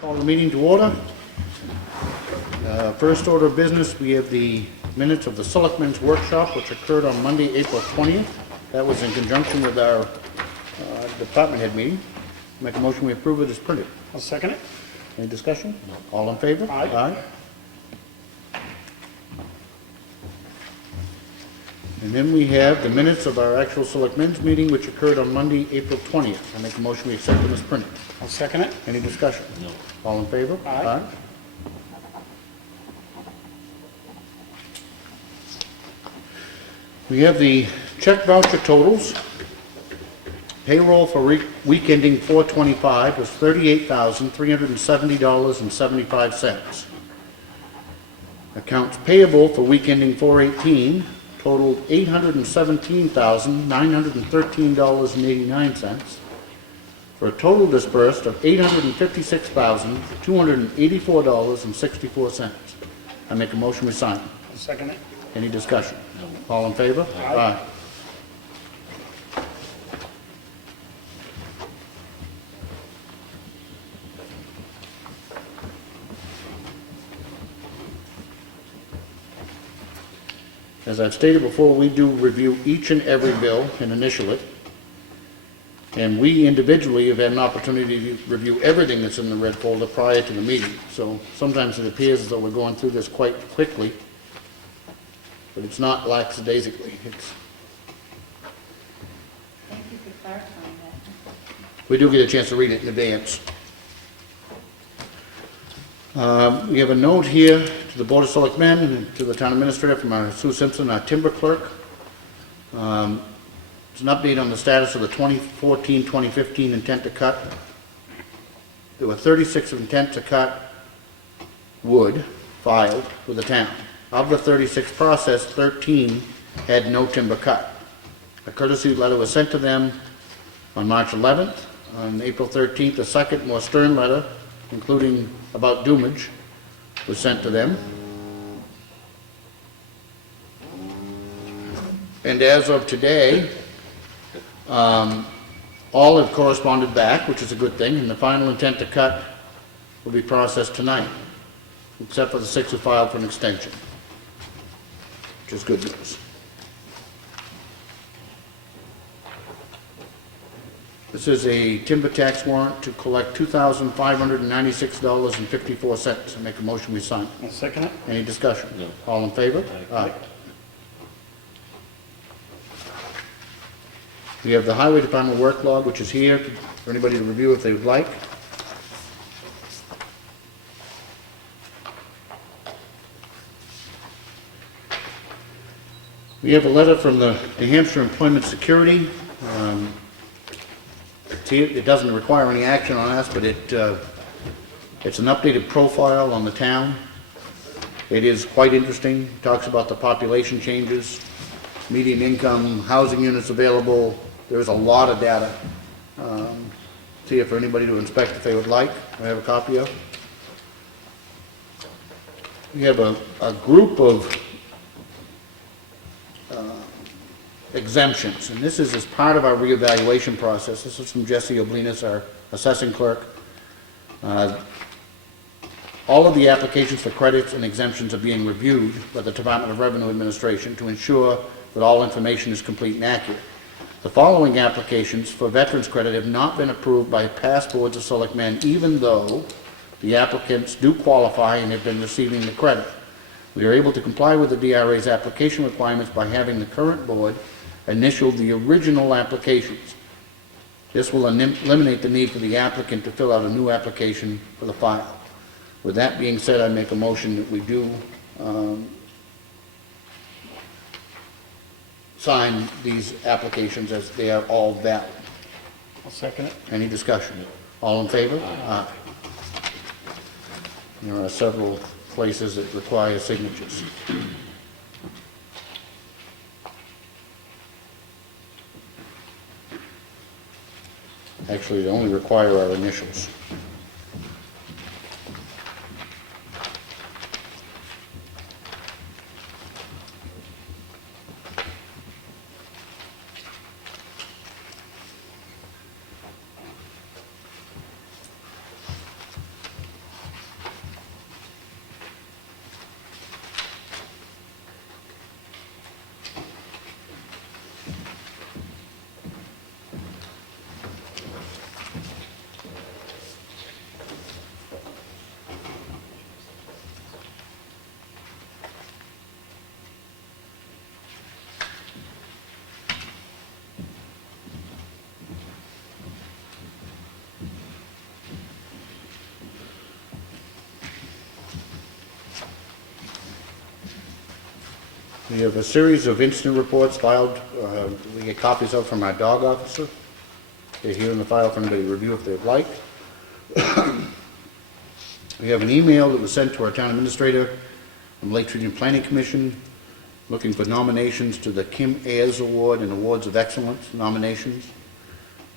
Call the meeting to order. First order of business, we have the minutes of the Selectmen's Workshop, which occurred on Monday, April 20th. That was in conjunction with our department head meeting. Make a motion we approve it as printed. I'll second it. Any discussion? All in favor? Aye. And then we have the minutes of our actual Selectmen's meeting, which occurred on Monday, April 20th. I make a motion we accept them as printed. I'll second it. Any discussion? No. All in favor? Aye. We have the check voucher totals. Payroll for week ending 4/25 was $38,370.75. Accounts payable for week ending 4/18 totaled $817,913.89, for a total disbursed of $856,284.64. I make a motion we sign. I'll second it. Any discussion? No. All in favor? Aye. As I've stated before, we do review each and every bill and initial it. And we individually have had an opportunity to review everything that's in the red folder prior to the meeting. So sometimes it appears as though we're going through this quite quickly, but it's not lackadaisically. Thank you for clarifying that. We do get a chance to read it in advance. We have a note here to the Board of Selectmen and to the Town Administrator from our Sue Simpson, our timber clerk. It's an update on the status of the 2014-2015 intent to cut. There were 36 intent to cut wood filed with the town. Of the 36 processed, 13 had no timber cut. A courtesy letter was sent to them on March 11th. On April 13th, a second, more stern letter, including about doomage, was sent to them. And as of today, all have corresponded back, which is a good thing, and the final intent to cut will be processed tonight, except for the 6 who filed for an extension, which is good news. This is a timber tax warrant to collect $2,596.54. I make a motion we sign. I'll second it. Any discussion? No. All in favor? Aye. We have the Highway Department work log, which is here for anybody to review if they would like. We have a letter from the New Hampshire Employment Security. It doesn't require any action on us, but it's an updated profile on the town. It is quite interesting. It talks about the population changes, median income, housing units available. There's a lot of data. See it for anybody to inspect if they would like. I have a copy of. We have a group of exemptions, and this is as part of our reevaluation process. This is from Jesse Oblinas, our assessing clerk. All of the applications for credits and exemptions are being reviewed by the Department of Revenue Administration to ensure that all information is complete and accurate. The following applications for veterans credit have not been approved by past boards of selectmen, even though the applicants do qualify and have been receiving the credit. We are able to comply with the DRA's application requirements by having the current board initial the original applications. This will eliminate the need for the applicant to fill out a new application for the file. With that being said, I make a motion that we do sign these applications as they are all valid. I'll second it. Any discussion? All in favor? Aye. There are several places that require signatures. Actually, they only require our initials. We have a series of incident reports filed, we get copies of from our dog officer. They're here in the file for anybody to review if they'd like. We have an email that was sent to our town administrator from Lake Region Planning Commission looking for nominations to the Kim Ayers Award and Awards of Excellence nominations.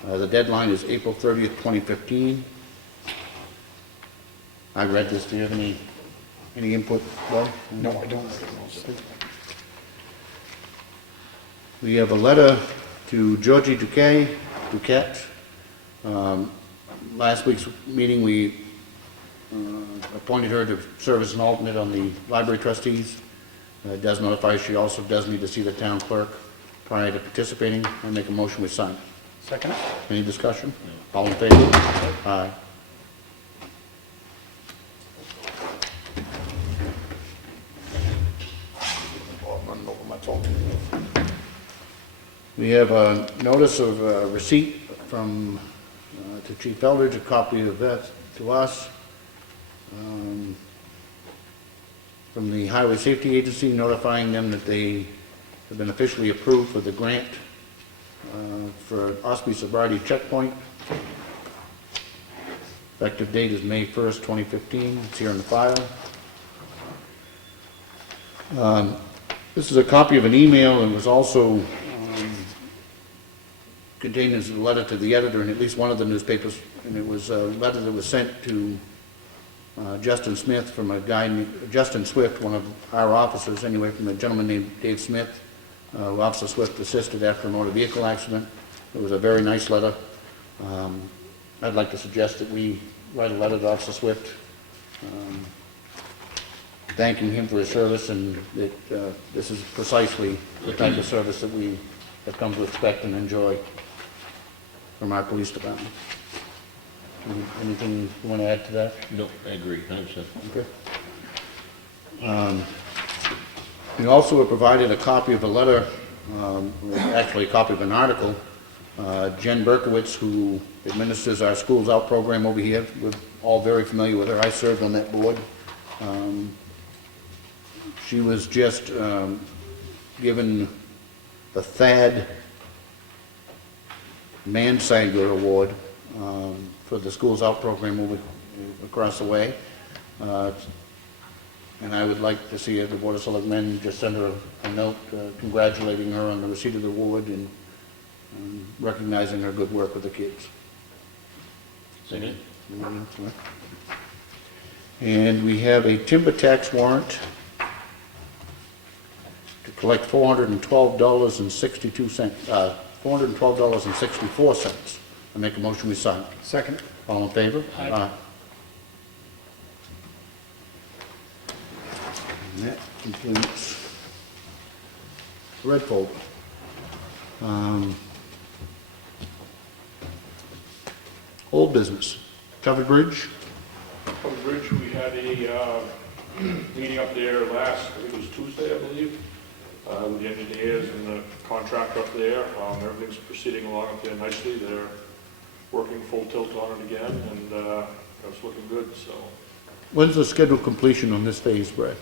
The deadline is April 30th, 2015. I read this. Do you have any input, Bob? No, I don't. We have a letter to Georgie Duquette. Last week's meeting, we appointed her to serve as an alternate on the library trustees. It does notify she also does need to see the town clerk prior to participating. I make a motion we sign. Second it? Any discussion? All in favor? Aye. We have a notice of receipt from to Chief Eldridge, a copy of that to us, from the Highway Safety Agency notifying them that they have been officially approved for the grant for Ossipee Sobriety Checkpoint. Effective date is May 1st, 2015. It's here in the file. This is a copy of an email and was also contained as a letter to the editor in at least one of the newspapers, and it was a letter that was sent to Justin Smith from a guy named Justin Swift, one of our officers anyway, from a gentleman named Dave Smith, who Officer Swift assisted after a motor vehicle accident. It was a very nice letter. I'd like to suggest that we write a letter to Officer Swift thanking him for his service, and that this is precisely the type of service that we have come to expect and enjoy from our police department. Anything you want to add to that? No, I agree, 100%. Okay. We also have provided a copy of a letter, actually a copy of an article. Jen Berkowitz, who administers our Schools Out program over here, we're all very familiar with her. I served on that board. She was just given the THAD Mansager Award for the Schools Out program over across the way. And I would like to see the Board of Selectmen just send her a note congratulating her on the receipt of the award and recognizing her good work with the kids. Second? And we have a timber tax warrant to collect $412.62, $412.64. I make a motion we sign. Second. All in favor? Aye. And that completes the red folder. Old business. Covered bridge. Covered Bridge, we had a meeting up there last, I think it was Tuesday, I believe, with the engineers and the contractor up there. Everything's proceeding along up there nicely. They're working full tilt on it again, and it's looking good, so. When's the scheduled completion on this phase, Brad?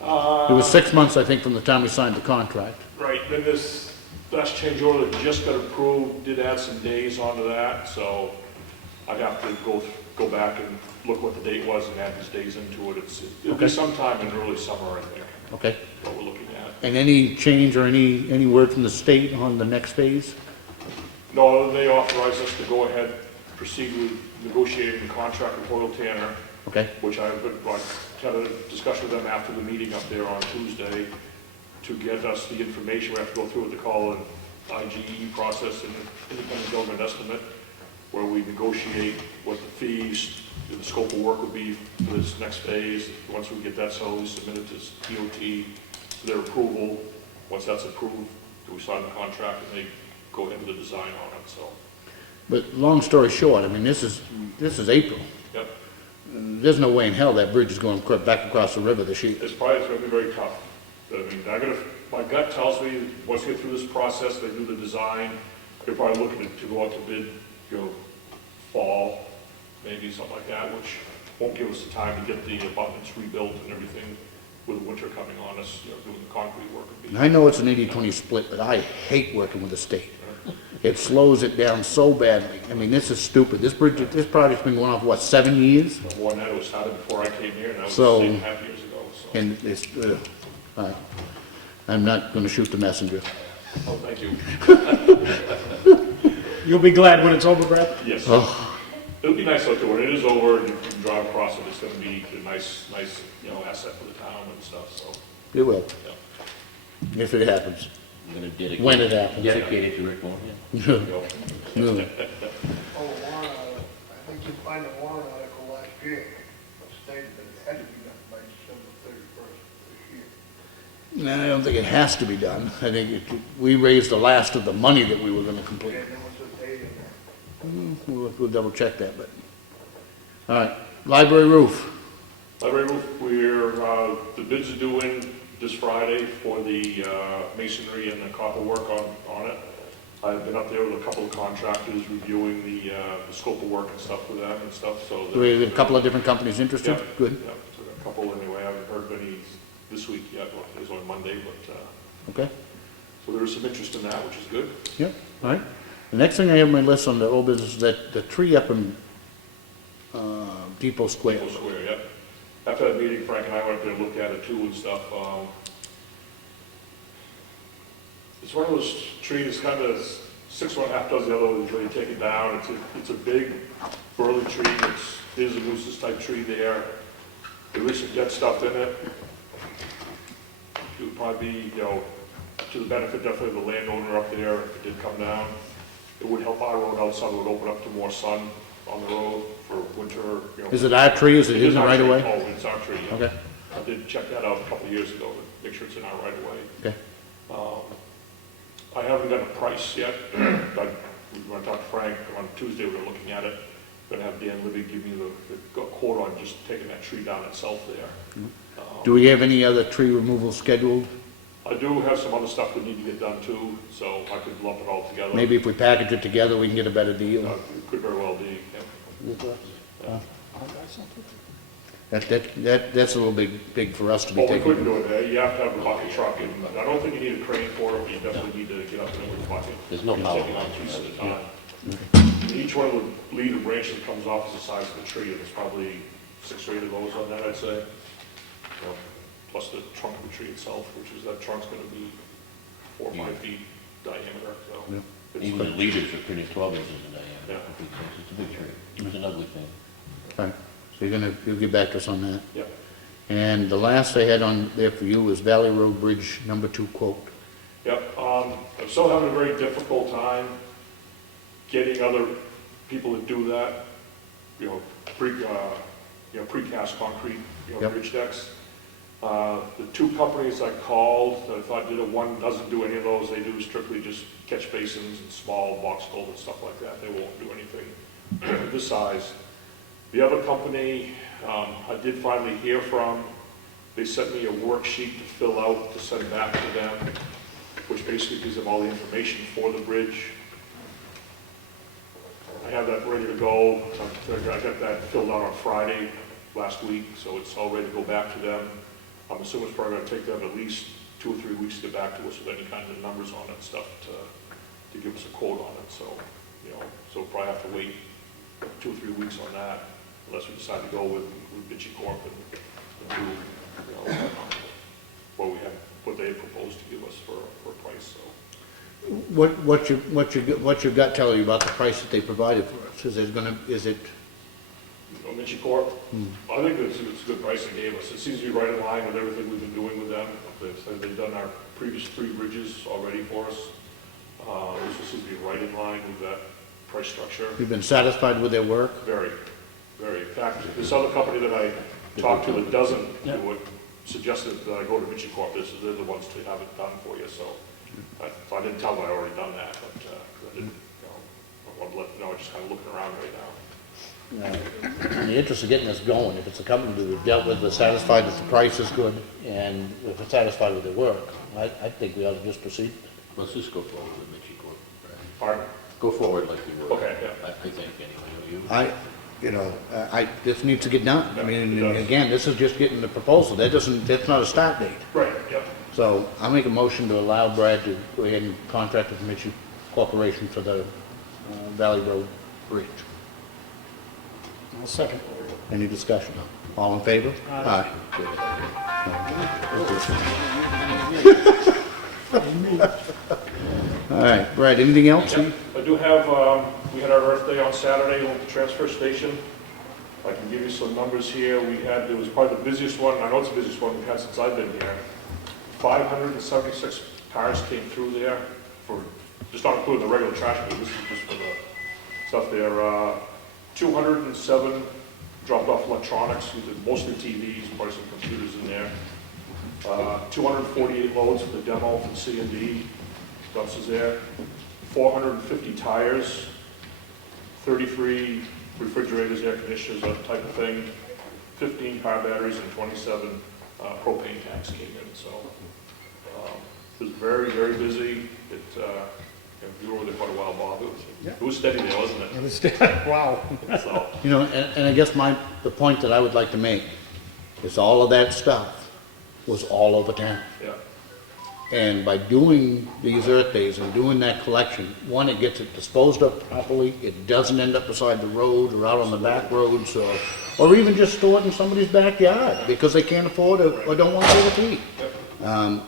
It was 6 months, I think, from the time we signed the contract. Right, then this last change order that just got approved did add some days onto that, so I'd have to go back and look what the date was and add these days into it. It'll Okay. be sometime in early summer, I think, Okay. what we're looking at. And any change or any word from the state on the next phase? No, they authorized us to go ahead, proceed with negotiating the contract with Hoyle Tanner, Okay. which I had a discussion with them after the meeting up there on Tuesday to get us the information. We have to go through what they call an IGE process, an independent government estimate, where we negotiate what the fees, the scope of work would be for this next phase. Once we get that settled, we submit it to DOT for their approval. Once that's approved, we sign the contract and they go ahead with the design on it, so. But long story short, I mean, this is April. Yep, There's no way in hell that bridge is going back across the river this year. it's gonna be very tough. I mean, my gut tells me, once we get through this process, they do the design, they're probably looking to go out to bid, fall, maybe something like that, which won't give us the time to get the abutments rebuilt and everything with winter coming on us, doing the concrete work. would be- And I know it's an 80-20 split, but I hate working with the state. It slows it down so badly. I mean, this is stupid. This project's been going on for, what, 7 years? More than that, it was started before I came here, and that was So- 6.5 years ago, so. And it's, all right. I'm not gonna shoot the messenger. Oh, thank you. You'll be glad when it's over, Brad? Yes. Oh, It'll be nice though, too, when it is over and you can drive across it, it's gonna be a nice, asset for the town and stuff, so, it will, yeah. if it happens. You're gonna dedicate. When it happens. Dedicate it to Rick Moore, yeah. There you go. No. Oh, warrant article, I think you find a warrant article last year, that stated that it had to be done by December 31st this year. No, I don't think it has to be done. I think we raised the last of the money that we were gonna complete. And there was a date in there. We'll double check that, but, all right, library roof. Library roof, the bids are due in this Friday for the masonry and the copper work on it. I've been up there with a couple of contractors reviewing the scope of work and stuff with them and stuff, so. Do we have a couple of different companies interested? Yeah. Good, Yeah, so a couple anyway, I haven't heard of any this week yet, well, it was on Monday, but, okay, so there is some interest in that, which is good. yeah, all right. The next thing I have on my list on the old business is that the tree up in Depot Square. Depot Square, yeah. After that meeting, Frank and I went up there and looked at it too and stuff. It's one of those trees, kind of 6 1/2 dozen the other ones, where you take it down. It's a big burly tree. There's a mooses type tree there. There is some dead stuff in it. It would probably be, to the benefit definitely of the landowner up there if it did come down. It would help our road out, some it would open up to more sun on the road for winter, Is it our tree, is it in the our right of tree. way? Oh, it's our tree, yeah. Okay, I did check that out a couple of years ago, to make sure it's in our right of way. okay, I haven't got a price yet, but when I talked to Frank on Tuesday, we were looking at it. Gonna have Dan Libby give me the quote on just taking that tree down itself there. do we have any other tree removal scheduled? I do have some other stuff that need to get done too, so I could lump it all together. Maybe if we package it together, we can get a better deal. It could very well be, yeah. That's a little big for us to be Well, we taking. couldn't do it, you have to have a bucket truck, and I don't think you need a crane for it, but you definitely need to get up and over the bucket. There's no power Take it on lines. piece at a time. Each one of the leader branches that comes off is the size of the tree, and there's probably 6 or 8 of those on that, I'd say. Plus the trunk of the tree itself, which is, that trunk's gonna be 4 or 5 feet diameter, so. Yeah. it's Even pretty- the leaders are pretty 12 inches in diameter. Yeah. It's a big tree. It's an ugly thing. All right, so you'll get back to us on that. Yeah, And the last I had on there for you was Valley Road Bridge *2 quote. yep, I'm still having a very difficult time getting other people to do that, precast concrete, Yep. bridge decks. The 2 companies I called, that I thought did it, one doesn't do any of those, they do strictly just catch basins and small box culverts and stuff like that, they won't do anything this size. The other company, I did finally hear from, they sent me a worksheet to fill out to send back to them, which basically gives them all the information for the bridge. I have that ready to go, I got that filled out on Friday last week, so it's all ready to go back to them. I'm assuming it's probably gonna take them at least 2 or 3 weeks to get back to us with any kind of numbers on it and stuff to give us a quote on it, so, so we'll probably have to wait 2 or 3 weeks on that, unless we decide to go with Bitchy Corp and do, what they had proposed to give us for a price, so. What's your gut telling you about the price that they provided for us? Is it, Bitchy Corp, I think it's a good price they gave us. It seems to be right in line with everything we've been doing with them. They've done our previous 3 bridges already for us. This seems to be right in line with that price structure. you've been satisfied with their work? Very, very. In fact, this other company that I talked to that doesn't do it suggested that I go to Bitchy Corp. They're the ones to have it done for you, so I didn't tell them I'd already done that, but 'cause I didn't, I wanted to let them know, I'm just kind of looking around right now. In the interest of getting this going, if it's a company that we've dealt with, that's satisfied that the price is good, and if it's satisfied with their work, I think we ought to just proceed. Let's just go forward with Mitchie Corp. Pardon? Go forward like you were. Okay, yeah. I think anyway, you. this needs to get done. I mean, It does. again, this is just getting the proposal, that's not a start date. Right, yep. So I'll make a motion to allow Brad to go ahead and contract with Mitchell Corporation for the Valley Road Bridge. I'll second. Any discussion? All in favor? Aye. All right, Brad, anything else? I do have, we had our Earth Day on Saturday at the transfer station. I can give you some numbers here. It was probably the busiest one, I know it's the busiest one we've had since I've been here. 576 cars came through there for, just not including the regular trash, but this is just for the stuff there. 207 dropped off electronics, mostly TVs, probably some computers in there. 248 loads for the demo from C&D, dumpsters there. 450 tires, 33 refrigerators, air conditioners, that type of thing. 15 car batteries and 27 propane tanks came in, so it was very, very busy. You were over there quite a while, Bob. It was steady there, wasn't it? Wow. So, And I guess the point that I would like to make is all of that stuff was all over town. yeah, And by doing these Earth Days and doing that collection, one, it gets it disposed of properly, it doesn't end up beside the road or out on the back roads, or even just stored in somebody's backyard because they can't afford it or don't want to pay the fee. yep,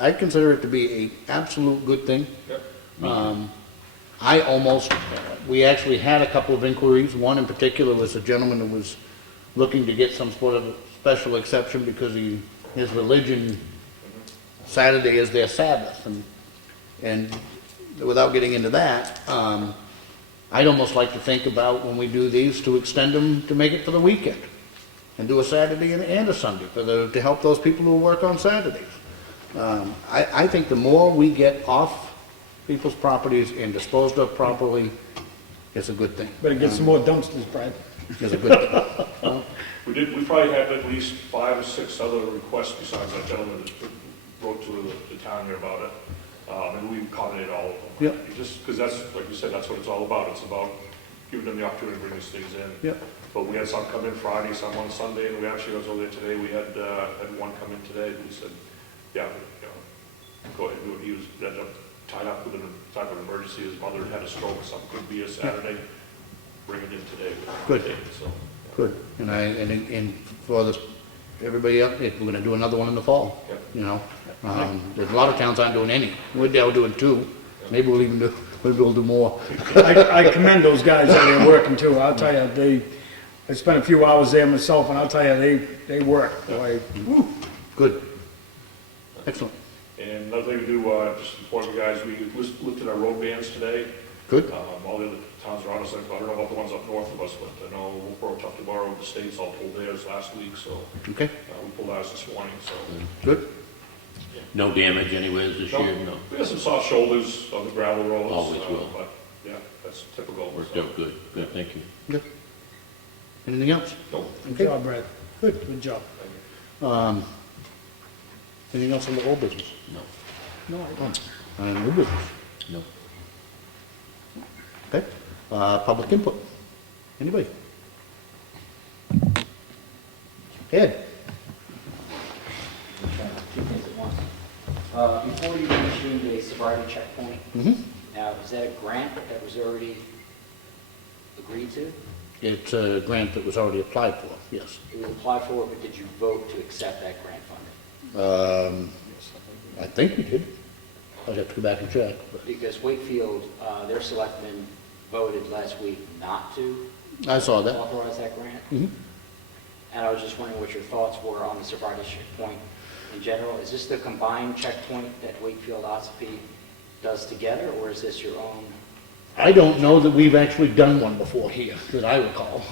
I consider it to be an absolute good thing. yep. We actually had a couple of inquiries. One in particular was a gentleman who was looking to get some sort of special exception because his religion, Saturday is their Sabbath. And without getting into that, I'd almost like to think about when we do these to extend them to make it for the weekend and do a Saturday and a Sunday to help those people who work on Saturdays. I think the more we get off people's properties and disposed of properly, it's a good thing. Better get some more dumpsters, Brad. It's a good thing. We probably had at least 5 or 6 other requests besides that gentleman that wrote to the town here about it. And we accommodated all of them. Yep. Just because that's, like you said, that's what it's all about. It's about giving them the opportunity to bring these things in. Yep. But we had some come in Friday, some on Sunday, and I was over there today. We had one come in today who said, yeah, go ahead, do it. He was ended up tied up with a type of emergency. His mother had a stroke, or something could be a Saturday. Bring it in today. Good. So, Good. And for everybody up, we're gonna do another one in the fall, Yep. you know? There's a lot of towns aren't doing any. We're doing 2. Maybe we'll do more. I commend those guys that are working too. I'll tell you, I spent a few hours there myself, and I'll tell you, they work. Boy, whew. Good. Excellent. and another thing to do, just inform you guys, we looked at our road bans today. Good. All the other towns around us, I don't know about the ones up north of us, but I know Wolfboro, Tufton, the states all pulled theirs last week, so Okay, we pulled ours this morning, so. good. No damage anyways this year, no. We got some soft shoulders on the gravel roads. Always will. But, yeah, that's typical. Worked so. out good, good, thank you. Good. Anything else? Nope. Good job, Brad. Good job. Anything else on the old business? No, No, I don't. New business? no. Okay. Public input? Anybody? Ed? Two things at once. Before you mentioned a sobriety checkpoint, Mm-hmm. now, is that a grant that was already agreed to? It's a grant that was already applied for, yes. It was applied for, but did you vote to accept that grant funding? I think we did. I'd have to go back and check, but Because Wakefield, their selectmen voted last week not to I saw that. authorize that grant. Mhm. And I was just wondering what your thoughts were on the sobriety checkpoint in general. Is this the combined checkpoint that Wakefield Ossipee does together, or is this your own? I don't know that we've actually done one before here, that I recall.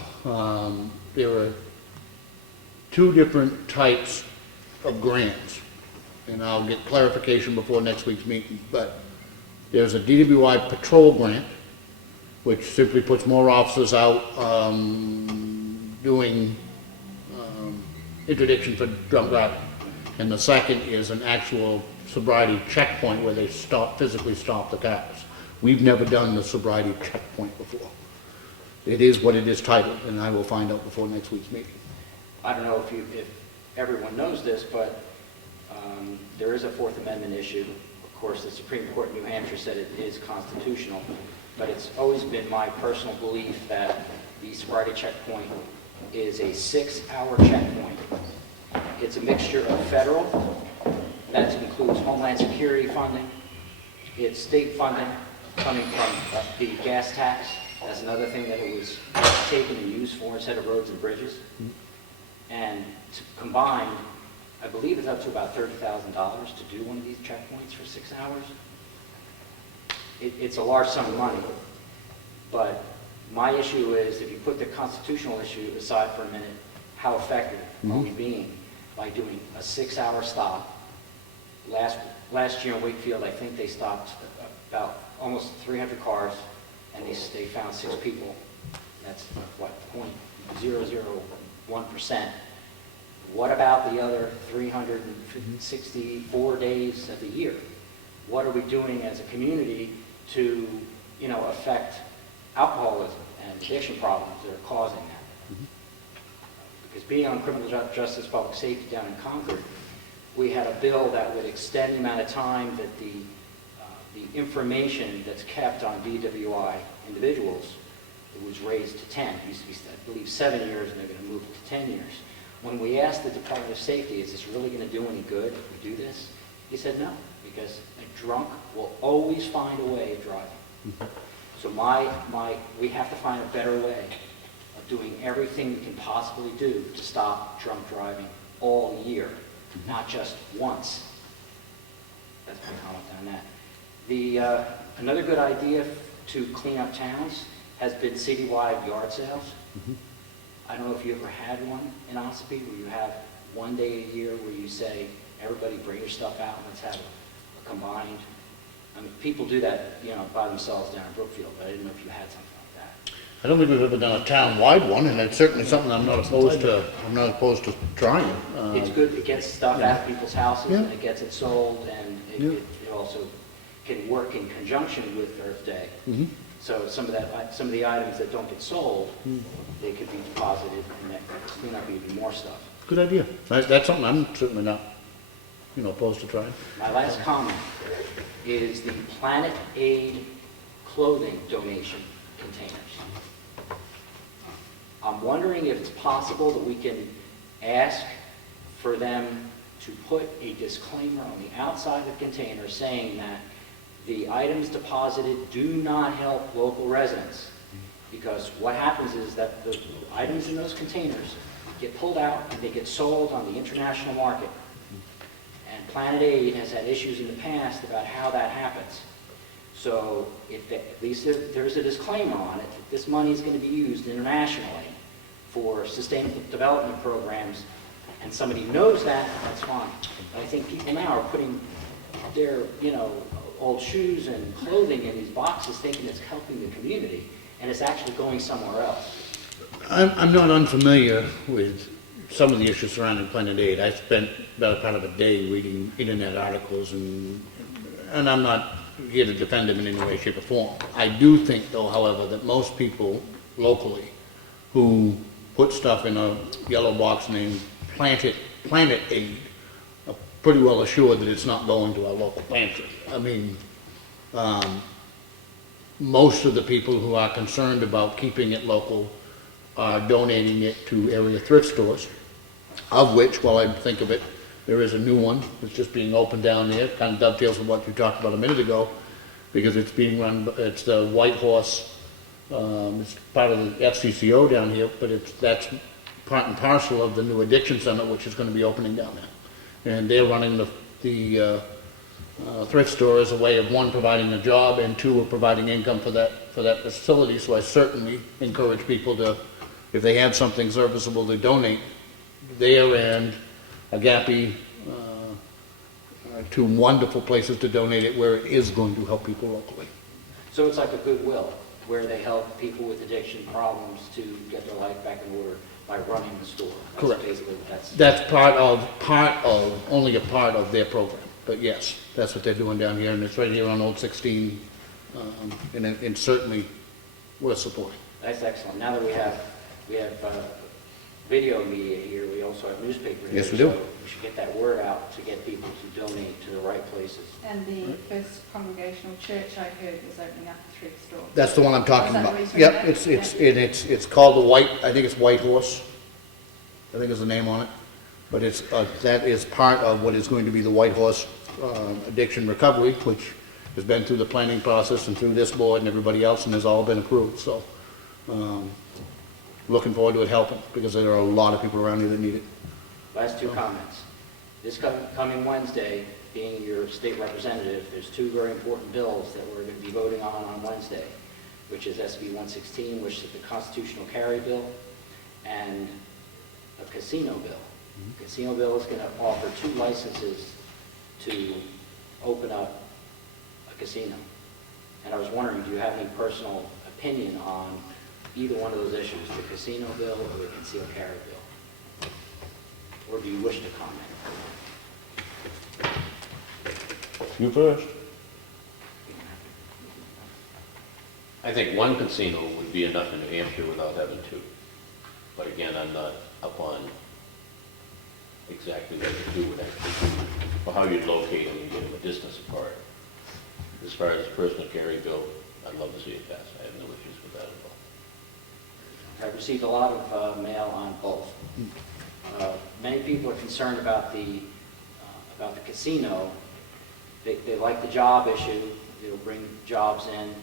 There are 2 different types of grants, and I'll get clarification before next week's meeting, but there's a DWI patrol grant, which simply puts more officers out doing interdiction for drunk driving. And the second is an actual sobriety checkpoint where they physically stop the cars. We've never done the sobriety checkpoint before. it is what it is titled, and I will find out before next week's meeting. I don't know if everyone knows this, but there is a Fourth Amendment issue. Of course, the Supreme Court in New Hampshire said it is constitutional, but it's always been my personal belief that the sobriety checkpoint is a 6-hour checkpoint. It's a mixture of federal, that includes Homeland Security funding, it's state funding coming from the gas tax. That's another thing that it was taken and used for instead of roads and bridges. And combined, I believe it's up to about $30,000 to do one of these checkpoints for 6 hours. It's a large sum of money, but my issue is, if you put the constitutional issue aside for a minute, how effective are we being by doing a 6-hour stop? Last year in Wakefield, I think they stopped about almost 300 cars, and they found 6 people. That's what, 0.001%. What about the other 364 days of the year? What are we doing as a community to, affect alcoholism and addiction problems that are causing that? Because being on criminal justice, public safety down in Concord, we had a bill that would extend the amount of time that the information that's kept on DWI individuals, it was raised to 10. It used to be, I believe, 7 years, and they're going to move it to 10 years. When we asked the Department of Safety, is this really going to do any good if we do this? He said no, because a drunk will always find a way of driving. So we have to find a better way of doing everything we can possibly do to stop drunk driving all year, not just once. That's my comment on that. Another good idea to clean up towns has been citywide yard sales. I don't know if you ever had one in Ossipee where you have one day a year where you say, everybody bring your stuff out and let's have a combined. I mean, people do that, by themselves down in Brookfield, but I didn't know if you had something like that. I don't think we've ever done a town-wide one, and it's certainly something I'm not opposed to trying. It's good, it gets stuff out of people's houses, Yeah. and it gets it sold, and it also can work in conjunction with Earth Day. So some of the items that don't get sold, they could be deposited, and that could clean up even more stuff. Good idea. That's something I'm certainly not, opposed to trying. My last comment is the Planet Aid clothing donation containers. I'm wondering if it's possible that we can ask for them to put a disclaimer on the outside of the container saying that the items deposited do not help local residents. Because what happens is that the items in those containers get pulled out and they get sold on the international market. And Planet Aid has had issues in the past about how that happens. So at least if there's a disclaimer on it that this money is going to be used internationally for sustainable development programs, and somebody knows that, that's fine. But I think people now are putting their, old shoes and clothing in these boxes thinking it's helping the community, and it's actually going somewhere else. I'm not unfamiliar with some of the issues surrounding Planet Aid. I spent about part of a day reading internet articles, and I'm not here to defend them in any way, shape, or form. I do think, though, however, that most people locally who put stuff in a yellow box named Planet Aid are pretty well assured that it's not going to our local pantry. I mean, most of the people who are concerned about keeping it local are donating it to area thrift stores, of which, while I think of it, there is a new one that's just being opened down there. It kind of dovetails with what you talked about a minute ago, because it's being run, it's the White Horse, it's part of the FCCO down here, but that's part and parcel of the new addiction center, which is going to be opening down there. And they're running the thrift store as a way of, one, providing a job, and two, of providing income for that facility. So I certainly encourage people to, if they have something serviceable, to donate there, and Agape, two wonderful places to donate it where it is going to help people locally. So it's like a goodwill, where they help people with addiction problems to get their life back in order by running the store. That's Correct. Basically what that's. That's only a part of their program. But yes, that's what they're doing down here, and it's right here on Old 16, and certainly worth supporting. That's excellent. Now that we have video media here, we also have newspaper here. Yes, we do. So we should get that word out to get people to donate to the right places. And the First Congregational Church, I heard, was opening up a thrift store. That's the one I'm talking Is that about. the reason Yep, that- it's called the White, I think it's White Horse. I think is the name on it. But it's, that is part of what is going to be the White Horse Addiction Recovery, which has been through the planning process and through this board and everybody else, and has all been approved, so, looking forward to it helping, because there are a lot of people around here that need it. Last two comments. This coming Wednesday, being your state representative, there's two very important bills that we're going to be voting on Wednesday, which is SB 116, which is the constitutional carry bill, and a casino bill. The casino bill is going to offer 2 licenses to open up a casino. And I was wondering, do you have any personal opinion on either one of those issues, the casino bill or the concealed carry bill? Or do you wish to comment? You first. I think one casino would be enough in New Hampshire without having 2. But again, I'm not up on exactly what you would actually do, or how you'd locate them and get them a distance apart. As far as the personal carry bill, I'd love to see it pass. I have no issues with that at all. I've received a lot of mail on both. Many people are concerned about the casino. They like the job issue. It'll bring jobs in.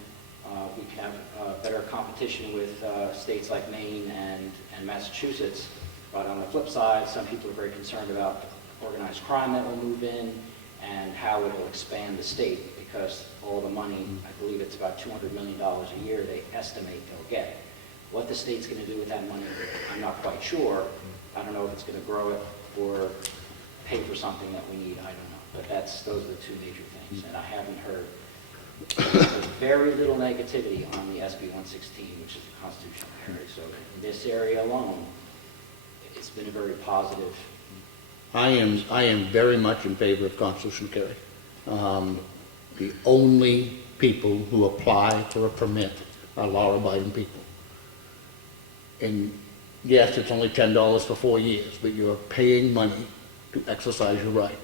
We can have better competition with states like Maine and Massachusetts. But on the flip side, some people are very concerned about organized crime that will move in and how it will expand the state, because all the money, I believe it's about $200 million a year they estimate they'll get. What the state's going to do with that money, I'm not quite sure. I don't know if it's going to grow it or pay for something that we need, I don't know. But those are the 2 major things, and I haven't heard. There's very little negativity on the SB 116, which is the constitutional carry. So in this area alone, it's been a very positive. I am very much in favor of constitutional carry. The only people who apply for a permit are law-abiding people. And yes, it's only $10 for 4 years, but you're paying money to exercise your right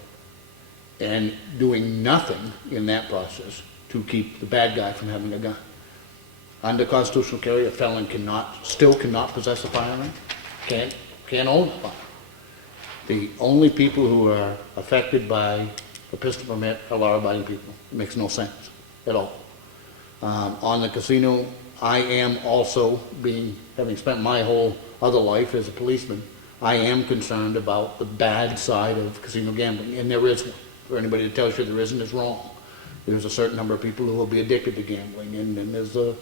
and doing nothing in that process to keep the bad guy from having a gun. Under constitutional carry, a felon still cannot possess a firearm, can't own a firearm. The only people who are affected by a pistol permit are law-abiding people. It makes no sense at all. On the casino, I am also having spent my whole other life as a policeman, I am concerned about the bad side of casino gambling, and there is one. For anybody that tells you there isn't is wrong. There's a certain number of people who will be addicted to gambling, and then there's the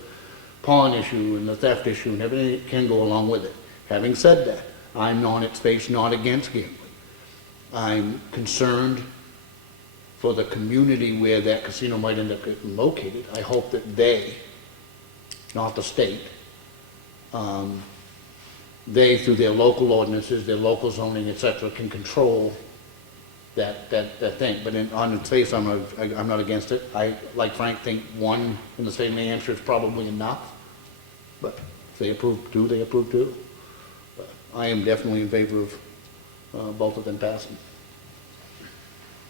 pawn issue and the theft issue and everything that can go along with it. Having said that, I'm on its face not against gambling. I'm concerned for the community where that casino might end up getting located. I hope that they, not the state, they, through their local ordinances, their local zoning, etc., can control that thing. But on its face, I'm not against it. I, like Frank, think one in the state of New Hampshire is probably enough. But if they approve 2, they approve 2. But I am definitely in favor of both of them passing.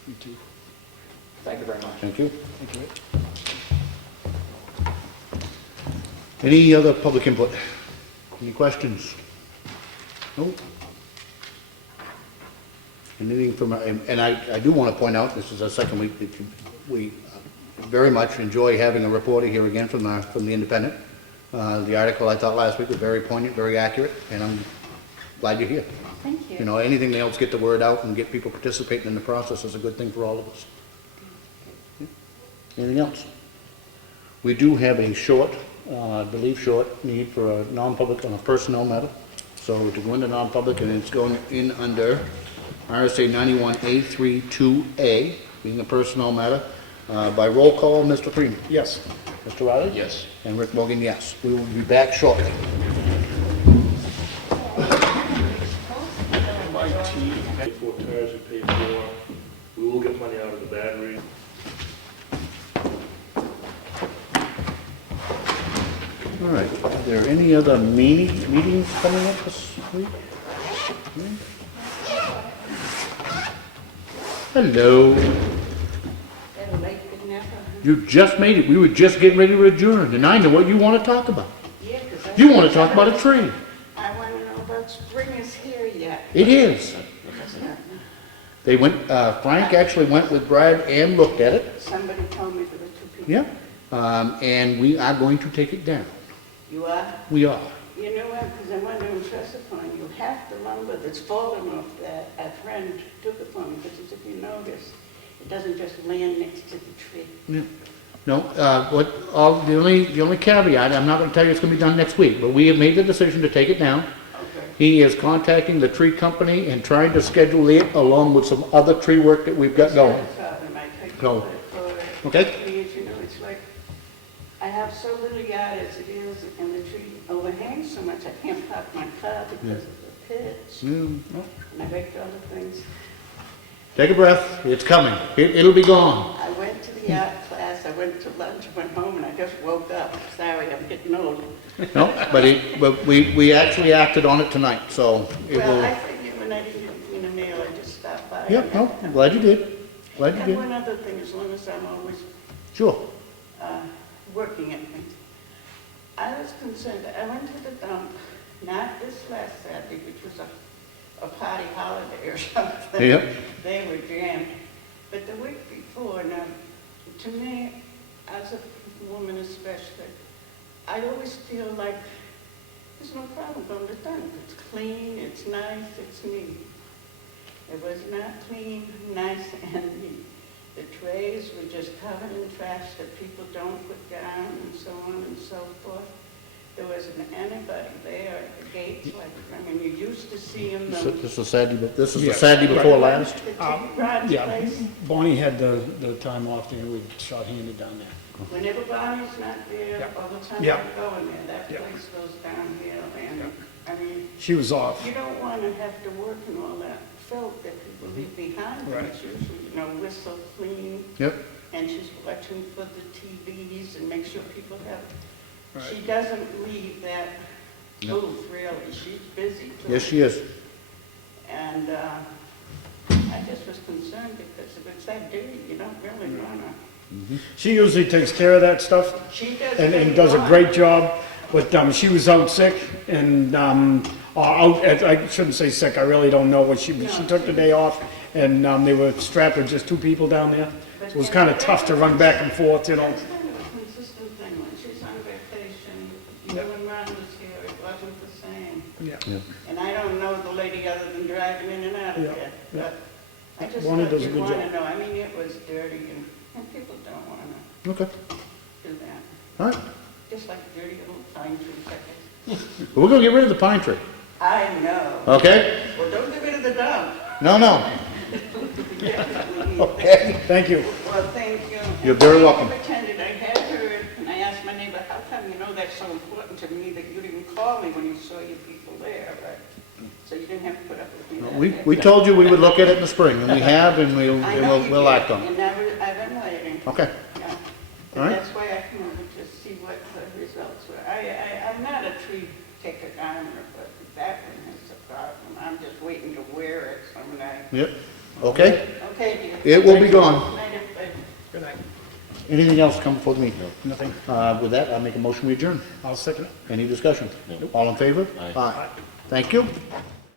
Me too. Thank you very much. Thank you. Thank you. Any other public input? Any questions? No? Anything from, and I do want to point out, this is our second week that we very much enjoy having a reporter here again from the Independent. The article I thought last week was very poignant, very accurate, and I'm glad you're here. Thank you. You know, anything that helps get the word out and get people participating in the process is a good thing for all of us. Anything else? We do have a short, I believe short, need for a non-public on a personnel matter. So to go into non-public, and it's going in under RSA 91A32A, being a personnel matter, by roll call, Mr. Freeman. Yes. Mr. Riley? Yes. And Rick Morgan, yes. We will be back shortly. MIT, pay 4 tires, we pay 4. We will get money out of the battery. All right. Are there any other meetings coming up this week? Hello. You just made it. We were just getting ready to adjourn, and I know what you want to talk about. Yeah, 'cause I... You want to talk about a tree. I want to know about spring is here yet. It is. It's not. They went, Frank actually went with Brad and looked at it. Somebody told me there were 2 people. Yeah. And we are going to take it down. You are? We are. You know what, because I want to impress upon you, half the lumber that's fallen off that, a friend took it from me, because if you notice, it doesn't just land next to the tree. Yeah. No, the only caveat, I'm not gonna tell you it's gonna be done next week, but we have made the decision to take it down. Okay. He is contacting the tree company and trying to schedule it along with some other tree work that we've got going. So, okay. Trees, you know, it's like, I have so little yard as it is, and the tree overhangs so much, I can't park my car because of the pitch. And I baked all the things. Take a breath, it's coming, it'll be gone. I went to the art class, I went to lunch, went home, and I just woke up. Sorry, I'm getting old. No, but we actually acted on it tonight, so it Well, will. I figured when I didn't get it in the mail, I just stopped by. Yeah, no, I'm glad you did, glad you And did. one other thing, as long as I'm always Sure. working at things. I was concerned, I went to the dump, not this last Saturday, which was a party holiday or something. Yep. They were jammed. But the week before, now, to me, as a woman especially, I always feel like there's no problem going to the dump. It's clean, it's nice, it's neat. It was not clean, nice, and neat. The trays were just covered in trash that people don't put down and so on and so forth. There wasn't anybody there at the gates, like, I mean, you used to see them. This is the Yeah. Saturday before last? The garage Yeah, place. Bonnie had the time off there, we short-handed down there. Whenever Bonnie's not there, Yeah. all the time Yeah. I go in there, that Yeah. place goes downhill, and, I mean, She was off. you don't want to have to work in all that filth that people leave behind them. Right. It's usually, you know, whistle clean, Yep. and she's watching for the TVs and make sure people have, Right. she doesn't leave that booth, really, she's busy too. Yes, she is. And, I just was concerned because if it's that dirty, you don't really want to. She usually takes care of that stuff She does. and does a great job, but she was out sick and, I shouldn't say sick, I really don't know what she took the day off and they were strapped with just 2 people down there. So it was kind of tough to run back and forth, you know. That's kind of a consistent thing, when she's on vacation, even when Ron was here, it wasn't the same. Yeah. And I don't know the lady other than driving in and out of Yeah, there, yeah. but I just Bonnie thought does a you'd good want to job. know. I mean, it was dirty and people don't want to Okay, do that. all right. Just like dirty little pine trees, I guess. But we're gonna get rid of the pine tree, I know. okay? Well, don't get rid of the dump. No, no. Definitely need Okay. Thank you. Well, thank you. You're very welcome. I attended, I had heard, and I asked my neighbor, how come you know that's so important to me that you didn't call me when you saw your people there, but, so you didn't have to put up with me that day. We told you we would look at it in the spring, and we have, and I know you we'll did, act on it. and I've been waiting, Okay, yeah. All But right. that's why I came over to see what the results were. I'm not a tree taker gardener, but that one is a problem. I'm just waiting to wear it someday. yep, okay? Okay, dear. It will be gone. Good night, everybody. Good night. Anything else come before the meeting? Nothing. With that, I'll make a motion we adjourn. I'll second it. Any discussion? All in favor? Aye. Aye. Thank you.